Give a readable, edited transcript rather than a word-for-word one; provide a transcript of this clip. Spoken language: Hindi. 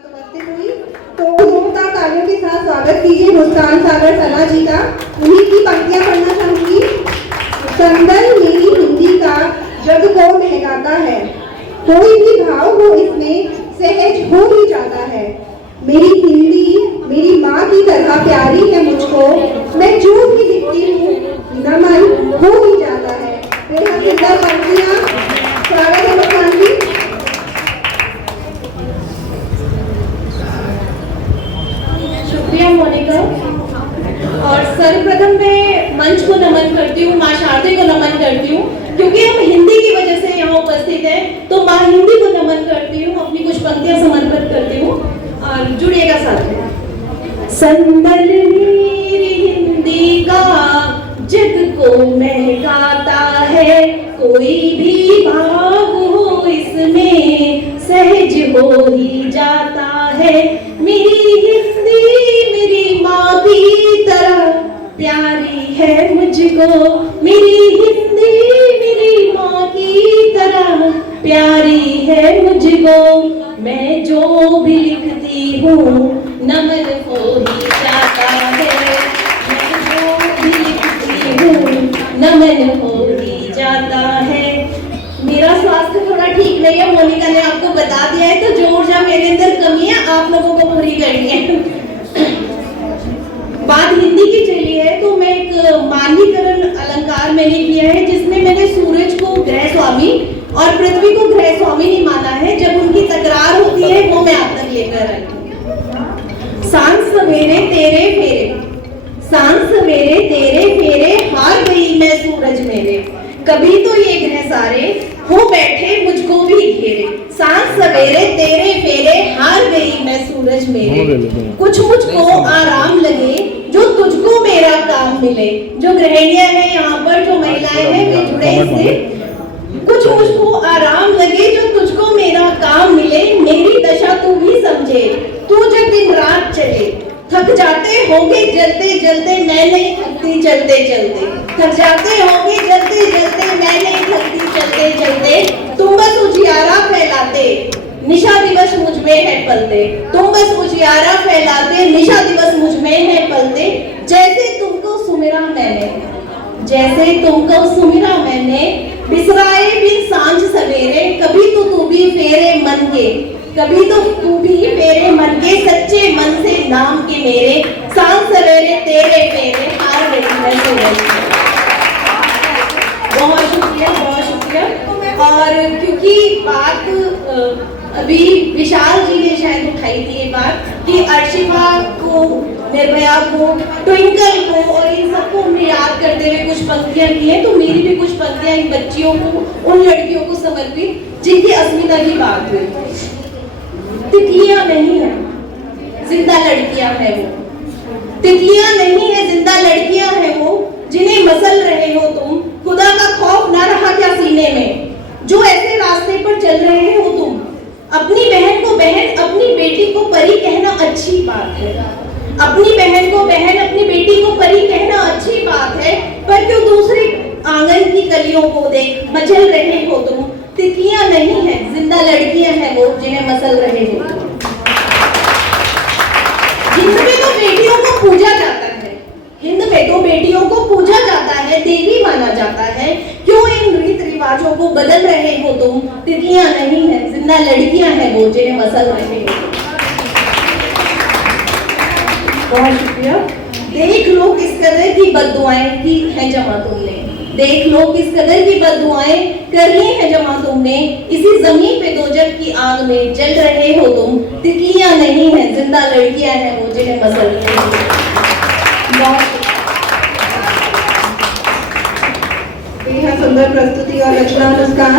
उपस्थित हुई तो जोरदार तालियों के साथ स्वागत कीजिए मुस्कान सागर सना जी का। उन्हीं की पंक्तियां पढ़ना चाहूंगी। संदल मेरी हिंदी का जग को महकाता है, कोई भी भाव हो इसमें सहज हो ही जाता है। मेरी हिंदी मेरी माँ की तरह प्यारी है मुझको, मैं जो भी लिखती हूँ नमन हो ही जाता है। मेरे हसीदा पंक्तियां। स्वागत है मुस्कान जी। शुक्रिया मोनिका। और सर्वप्रथम मैं मंच को नमन करती हूँ, माँ शारदे को नमन करती हूँ, क्योंकि हम हिंदी की वजह से यहाँ उपस्थित हैं, तो माँ हिंदी को नमन करती हूँ, अपनी कुछ पंक्तियाँ समर्पित करती हूँ और जुड़िएगा साथ में। संदल मेरी हिंदी का जग को महकाता है, कोई भी भाव हो इसमें सहज हो ही जाता है। मेरी हिंदी मेरी माँ की तरह प्यारी है मुझको, मेरी हिंदी मेरी माँ की तरह प्यारी है मुझको, मैं जो भी लिखती हूँ नमन हो ही जाता है। मैं जो भी लिखती हूँ नमन हो ही जाता है। मेरा स्वास्थ्य थोड़ा ठीक नहीं है, मोनिका ने आपको बता दिया है, तो जो ऊर्जा मेरे अंदर कमी है आप लोगों को पूरी करनी है। बात हिंदी की चली है तो मैं एक मानवीकरण अलंकार मैंने किया है, जिसमें मैंने सूरज को ग्रह स्वामी और पृथ्वी को ग्रह स्वामी नहीं माना है। जब उनकी तकरार होती है वो मैं आप तक लेकर आई हूँ। सांझ सवेरे तेरे फेरे, सांझ सवेरे तेरे फेरे, हार गई मैं सूरज मेरे, कभी तो ये ग्रह सारे हो बैठे मुझको भी घेरे। सांझ सवेरे तेरे फेरे, हार गई मैं सूरज मेरे, कुछ मुझको आराम लगे जो तुझको मेरा काम मिले। जो गृहिणियां हैं यहाँ पर, जो महिलाएं हैं वे जुड़े इससे। कुछ मुझको आराम लगे जो तुझको मेरा काम मिले, मेरी दशा तू भी समझे, तू जब दिन रात चले। थक जाते होगे जलते जलते, मैं नहीं थकती चलते चलते। थक जाते होगे जलते जलते, मैं नहीं थकती चलते चलते। तुम बस उजियारा फैलाते, निशा दिवस मुझ में है पलते। तुम बस उजियारा फैलाते, निशा दिवस मुझ में है पलते। जैसे तुमको सुमिरा मैंने, जैसे तुमको सुमिरा मैंने, बिसराए भी सांझ सवेरे, कभी तो तू भी फेरे मन के, कभी तो तू भी फेरे मन के, सच्चे मन से नाम के मेरे। सांझ सवेरे तेरे फेरे, हार गई मैं सूरज। बहुत शुक्रिया, बहुत शुक्रिया। और क्योंकि बात अभी विशाल जी ने शायद उठाई थी ये बात कि अर्शिफा को, निर्भया को, ट्विंकल को और इन सबको हमने याद करते हुए कुछ पंक्तियां की हैं, तो मेरी भी कुछ पंक्तियां इन बच्चियों को, उन लड़कियों को समर्पित जिनकी अस्मिता की बात हुई। तितलियां नहीं है जिंदा लड़कियां हैं वो, तितलियां नहीं है जिंदा लड़कियां हैं वो, जिन्हें मसल रहे हो तुम। खुदा का खौफ ना रहा क्या सीने में, जो ऐसे रास्ते पर चल रहे हो तुम। अपनी बहन को बहन, अपनी बेटी को परी कहना अच्छी बात है। अपनी बहन को बहन, अपनी बेटी को परी कहना अच्छी बात है, पर क्यों दूसरे आंगन की कलियों को देख मचल रहे हो तुम। तितलियां नहीं है जिंदा लड़कियां हैं वो, जिन्हें मसल रहे हो तुम। हिंद में तो बेटियों को पूजा जाता है, हिंद में तो बेटियों को पूजा जाता है, देवी माना जाता है, क्यों इन रीत रिवाजों को बदल रहे हो तुम। तितलियां नहीं है जिंदा लड़कियां हैं वो, जिन्हें मसल रहे हो। बहुत शुक्रिया। देख लो किस कदर की बद्दुआएं की है जमा तुमने, देख लो किस कदर की बद्दुआएं कर ली है जमा तुमने। इसी जमीन पे दोजख की आग में जल रहे हो तुम। तितलियां नहीं है जिंदा लड़कियां हैं वो, जिन्हें मसल रहे हो। बेहद सुंदर प्रस्तुति और रचना मुस्कान।